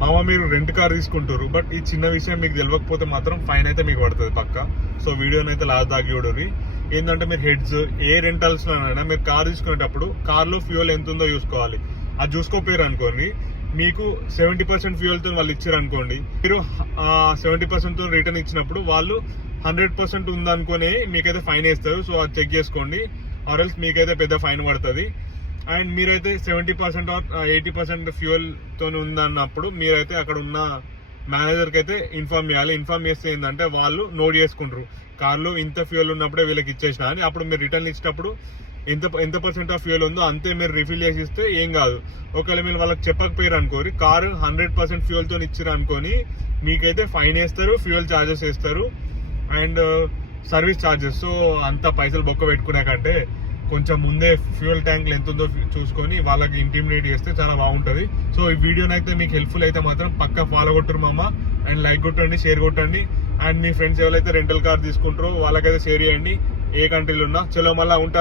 మామ మీరు rent car తీసుకుంటారు, బట్ ఈ చిన్న విషయం మీకు తెలియకపోతే మాత్రం ఫైన్ అయితే మీకు పడుతుంది పక్క. సో వీడియోని అయితే లాస్ట్ దాకా చూడరు. ఏంటంటే మీరు హెడ్స్ ఏ రెంటల్స్ లోనైనా మీరు కార్ తీసుకునేటప్పుడు కార్లో ఫ్యూయల్ ఎంత ఉందో చూసుకోవాలి. అది చూసుకోపోయారు అనుకోండి, మీకు 70% ఫ్యూయల్ తో వాళ్ళు ఇచ్చారు అనుకోండి, మీరు 70% తో రిటర్న్ ఇచ్చినప్పుడు వాళ్ళు 100% ఉందనుకునే మీకైతే ఫైన్ వేస్తారు. సో అది చెక్ చేసుకోండి, ఆర్ఎల్స్ మీకైతే పెద్ద ఫైన్ పడుతుంది. అండ్ మీరైతే 70% ఆర్ 80% ఫ్యూయల్ తో ఉందన్నప్పుడు మీరైతే అక్కడ ఉన్న మేనేజర్కి అయితే ఇన్ఫార్మ్ చేయాలి. ఇన్ఫార్మ్ చేస్తే ఏంటంటే వాళ్ళు నోట్ చేసుకుంటారు, కార్లో ఇంత ఫ్యూయల్ ఉన్నప్పుడే వీళ్ళకి ఇచ్చేసిన అని. అప్పుడు మీరు రిటర్న్ ఇచ్చినప్పుడు ఎంత % ఆఫ్ ఫ్యూయల్ ఉందో అంతే మీరు రిఫిల్ చేసి ఇస్తే ఏం కాదు. ఒకవేళ మీరు వాళ్ళకి చెప్పకపోయారు అనుకోరి, కారు 100% ఫ్యూయల్ తో ఇచ్చారు అనుకోని మీకైతే ఫైన్ వేస్తారు, ఫ్యూయల్ ఛార్జెస్ వేస్తారు అండ్ సర్వీస్ ఛార్జెస్. సో అంత పైసలు బొక్క పెట్టుకునే కంటే కొంచెం ముందే ఫ్యూయల్ ట్యాంక్లు ఎంత ఉందో చూసుకొని వాళ్ళకి ఇంటిమిడేట్ చేస్తే చాలా బాగుంటుంది. సో ఈ వీడియోని అయితే మీకు హెల్ప్ఫుల్ అయితే మాత్రం పక్కా ఫాలో కొట్టరు మామ. అండ్ లైక్ కొట్టండి, షేర్ కొట్టండి. అండ్ మీ ఫ్రెండ్స్ ఎవరైతే రెంటల్ కార్ తీసుకుంటారో వాళ్ళకైతే షేర్ చేయండి, ఏ కంట్రీలో ఉన్నా. చలో మళ్ళీ ఉంటా.